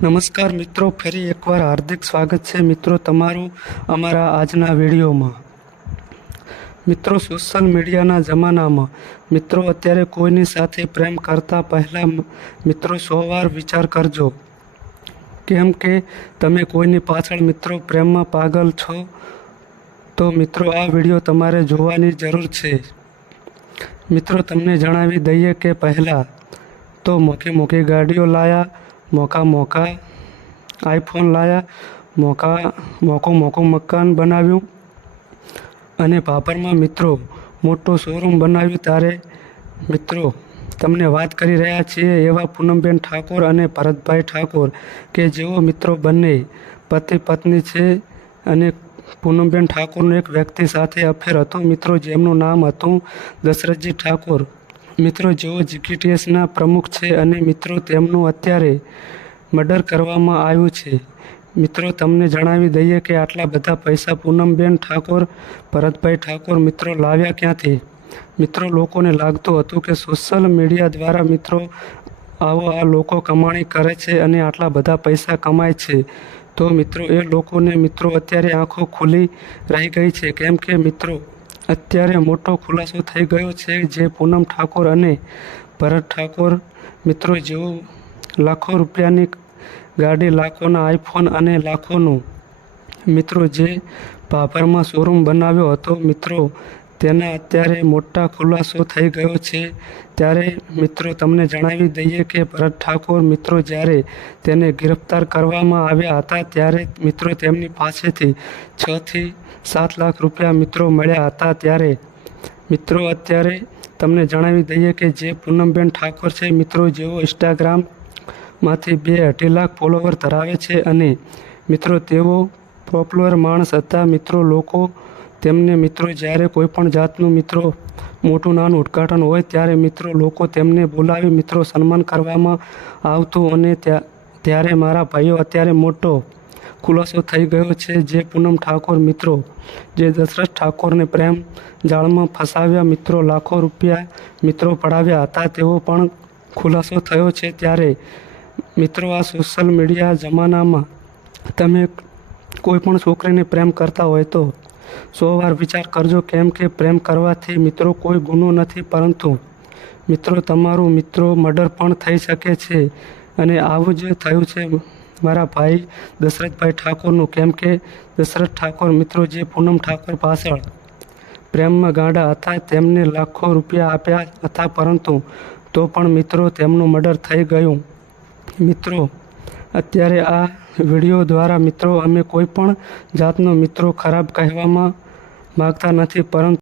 નમસ્કાર મિત્રો, ફરી એકવાર હાર્દિક સ્વાગત છે મિત્રો તમારું અમારા આજના વિડીયોમાં. મિત્રો સોશિયલ મીડિયાના જમાનામાં મિત્રો અત્યારે કોઈની સાથે પ્રેમ કરતા પહેલાં મિત્રો સો વાર વિચાર કરજો. કેમ કે તમે કોઈની પાછળ મિત્રો પ્રેમમાં પાગલ છો, તો મિત્રો આ વીડિયો તમારે જોવાની જરૂર છે. મિત્રો, તમને જણાવી દઈએ કે પહેલાં તો મોટી મોટી ગાડીઓ લાયા મોકા મોકા આઈફોન લાયા, મોકા મોકો મોકો મકાન બનાવ્યું. અને ભાભરમાં મિત્રો મોટો શોરૂમ બનાવ્યું ત્યારે મિત્રો, તમને વાત કરી રહ્યા છીએ એવા પૂનમબેન ઠાકોર અને ભરતભાઈ ઠાકોર કે જેઓ મિત્રો બંને પતિ પત્ની છે અને પૂનમબેન ઠાકોરનો એક વ્યક્તિ સાથે અફેર હતો. મિત્રો, જેમનું નામ હતું દશરથજી ઠાકોર. મિત્રો, જેઓ જીકેટીએસના પ્રમુખ છે અને મિત્રો, તેમનું અત્યારે મર્ડર કરવામાં આવ્યું છે. મિત્રો, તમને જણાવી દઈએ કે આટલા બધા પૈસા પૂનમબેન ઠાકોર, ભરતભાઈ ઠાકોર મિત્રો લાવ્યા ક્યાંથી? મિત્રો, લોકોને લાગતું હતું કે સોશિયલ મીડિયા દ્વારા મિત્રો આવો આ લોકો કમાણી કરે છે અને આટલા બધા પૈસા કમાય છે. તો મિત્રો, એ લોકોને મિત્રો અત્યારે આંખો ખુલી રહી ગઈ છે. કેમ કે મિત્રો અત્યારે મોટો ખુલાસો થઈ ગયો છે જે પૂનમ ઠાકોર અને ભરત ઠાકોર મિત્રો જેઓ લાખો રૂપિયાની ગાડી, લાખોના આઈફોન અને લાખોનું મિત્રો જે ભાભરમાં શોરૂમ બનાવ્યો હતો, મિત્રો તેના અત્યારે મોટા ખુલાસો થઈ ગયો છે. ત્યારે મિત્રો, તમને જણાવી દઈએ કે ભરત ઠાકોર મિત્રો જ્યારે તેને ગિરફ્તાર કરવામાં આવ્યા હતા, ત્યારે મિત્રો તેમની પાસેથી છથી સાત લાખ રૂપિયા મિત્રો મળ્યા હતા. ત્યારે મિત્રો, અત્યારે તમને જણાવી દઈએ કે જે પૂનમબેન ઠાકોર છે, મિત્રો, જેઓ ઇન્સ્ટાગ્રામમાંથી બે અઢી લાખ ફોલોવર ધરાવે છે અને મિત્રો, તેઓ પોપ્યુલર માણસ હતા. મિત્રો, લોકો તેમને મિત્રો, જ્યારે કોઈ પણ જાતનું મિત્રો મોટું નાનું ઉદ્ઘાટન હોય, ત્યારે મિત્રો લોકો તેમને બોલાવી, મિત્રો, સન્માન કરવામાં આવતું અને ત્યાં, ત્યારે મારા ભાઈઓ અત્યારે મોટો ખુલાસો થઈ ગયો છે. જે પૂનમ ઠાકોર મિત્રો, જે દશરથ ઠાકોરને પ્રેમ જાળમાં ફસાવ્યા, મિત્રો, લાખો રૂપિયા મિત્રો પડાવ્યા હતા તેવો પણ ખુલાસો થયો છે. ત્યારે મિત્રો, આ સોશિયલ મીડિયા જમાનામાં તમે કોઈ પણ છોકરીને પ્રેમ કરતા હોય તો સો વાર વિચાર કરજો કેમ કે પ્રેમ કરવાથી મિત્રો કોઈ ગુનો નથી, પરંતુ મિત્રો તમારું મિત્રો મર્ડર પણ થઈ શકે છે. અને આવું જ થયું છે મારા ભાઈ દશરથભાઈ ઠાકોરનું, કેમ કે દશરથ ઠાકોર મિત્રો જે પૂનમ ઠાકોર પાછળ પ્રેમમાં ગાંડા હતા, તેમને લાખો રૂપિયા આપ્યા હતા, પરંતુ તો પણ મિત્રો તેમનું મર્ડર થઈ ગયું. મિત્રો અત્યારે આ વીડિયો દ્વારા મિત્રો, અમે કોઈ પણ જાતનો મિત્રો ખરાબ કહેવામાં માગતા નથી, પરંતુ